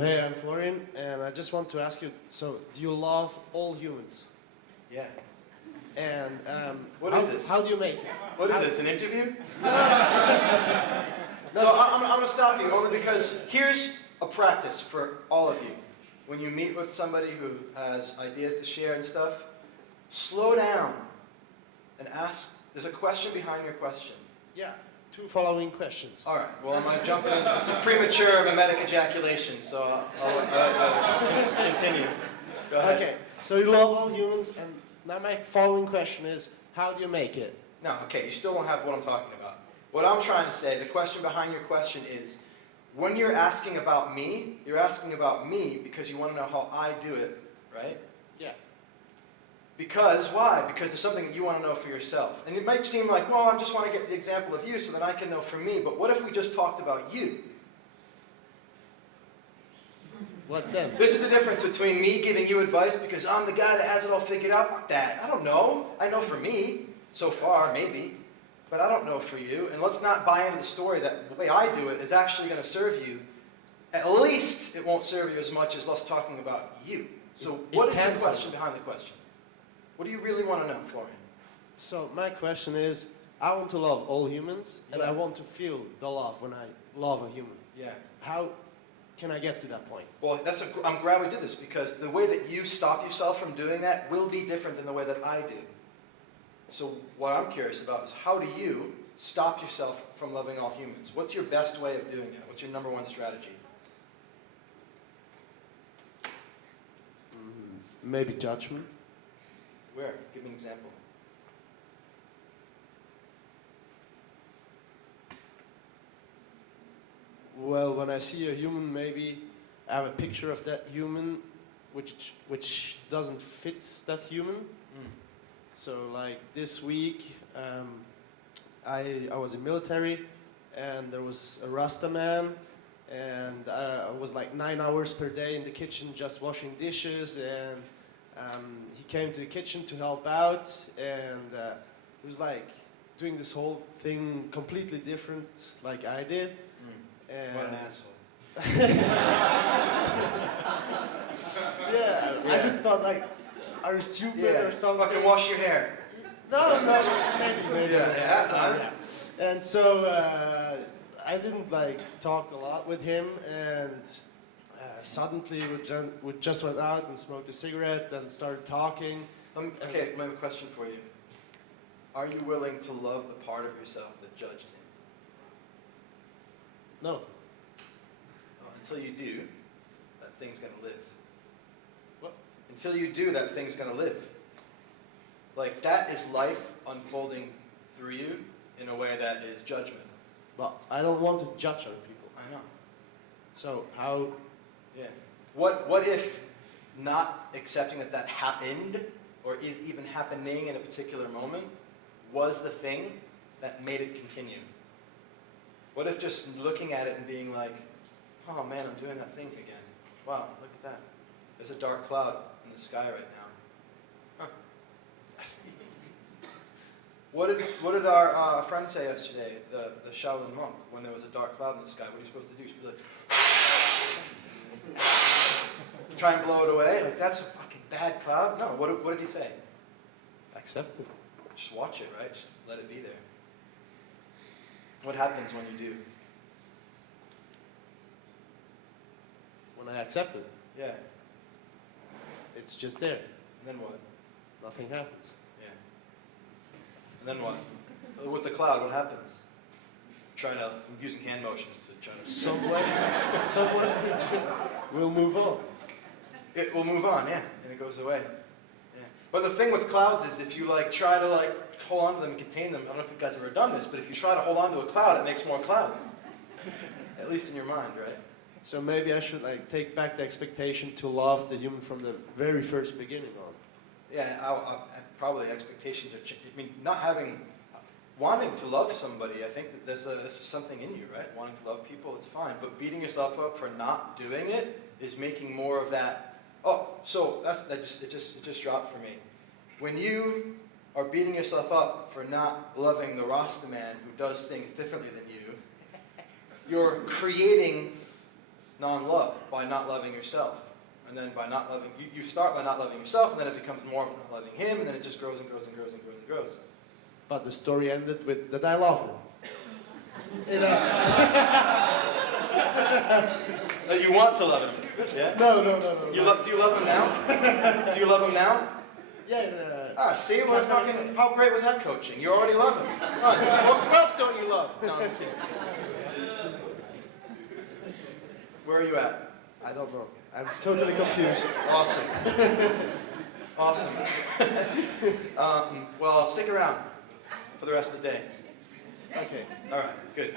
hey, I'm Florian, and I just want to ask you, so do you love all humans? Yeah. And What how, is this? how do you make it? What is How- this, an interview? No, So just- I'm going to stop you only because here's a practice for all of you. When you meet with somebody who has ideas to share and stuff, slow down and ask. There's a question behind your question. Yeah, two following questions. All right. Well, am I jumping in? It's a premature mimetic ejaculation, so I'll continue. Go ahead. Okay, so you love all humans, and now my following question is, how do you make it? No, okay, you still don't have what I'm talking about. What I'm trying to say, the question behind your question is, when you're asking about me, you're asking about me because you want to know how I do it, right? Yeah. Because, why? Because there's something that you want to know for yourself. And it might seem like, well, I just want to get the example of you so that I can know for me, but what if we just talked about you? What then? This is the difference between me giving you advice because I'm the guy that has it all figured out. Fuck that. I don't know. I know for me, so far, maybe. But I don't know for you. And let's not buy into the story that the way I do it is actually going to serve you. At least it won't serve you as much as us talking about you. So what is your question behind the question? What do you really want to know, Florian? So my question is, I want to love all humans, and Yeah. I want to feel the love when I love a human. Yeah. How can I get to that point? Well, I'm glad we did this because the way that you stop yourself from doing that will be different than the way that I do. So what I'm curious about is how do you stop yourself from loving all humans? What's your best way of doing that? What's your number one strategy? Maybe judgment. Where? Give me an example. Well, when I see a human, maybe I have a picture of that human which doesn't fit that human. So like this week, I was in military, and there was a Rasta man, and I was like 9 hours per day in the kitchen just washing dishes, and he came to the kitchen to help out, and he was like doing this whole thing completely different like I did. And What an asshole. yeah, I just thought like, are you stupid or something? Fucking wash your hair. No, maybe. Yeah. And so I didn't like talk a lot with him, and suddenly we just went out and smoked a cigarette and started talking. Okay, I have a question for you. Are you willing to love the part of yourself that judged him? No. Well, until you do, that thing's going to live. What? Until you do, that thing's going to live. Like, that is life unfolding through you in a way that is judgment. But I don't want to judge other people. I know. So how? Yeah. What if not accepting that that happened, or is even happening in a particular moment, was the thing that made it continue? What if just looking at it and being like, oh man, I'm doing that thing again. Wow, look at that. There's a dark cloud in the sky right now. Huh. What did our friend say yesterday, the Shaolin monk, when there was a dark cloud in the sky? What are you supposed to do? She'd be like, try and blow it away? Like, that's a fucking bad cloud? No, what did he say? Accept it. Just watch it, right? Just let it be there. What happens when you do? When I accept it, Yeah. it's just there. And then what? Nothing happens. Yeah. And then what? With the cloud, what happens? I'm using hand motions to try to... Someone will move on. It will move on, yeah, and it goes away. Yeah. But the thing with clouds is if you try to hold on to them and contain them, I don't know if you guys have ever done this, but if you try to hold on to a cloud, it makes more clouds. At least in your mind, right? So maybe I should take back the expectation to love the human from the very first beginning on. Yeah, probably expectations are. Wanting to love somebody. I think that there's something in you, right? Wanting to love people, it's fine. But beating yourself up for not doing it is making more of that. Oh, so it just dropped for me. When you are beating yourself up for not loving the Rasta man who does things differently than you, you're creating non-love by not loving yourself. And then by not loving, you start by not loving yourself, and then it becomes more of not loving him, and then it just grows and grows and grows and grows and grows. But the story ended with that I love him. You know? That you want to love him. Yeah? No. Do you love him now? Do you love him now? Yeah. See, we're talking, how great was that coaching? You already love him. What else don't you love? No, I'm just kidding. Where are you at? I don't know. I'm totally confused. Awesome. Awesome. Well, stick around for the rest of the day. Okay. All right, good.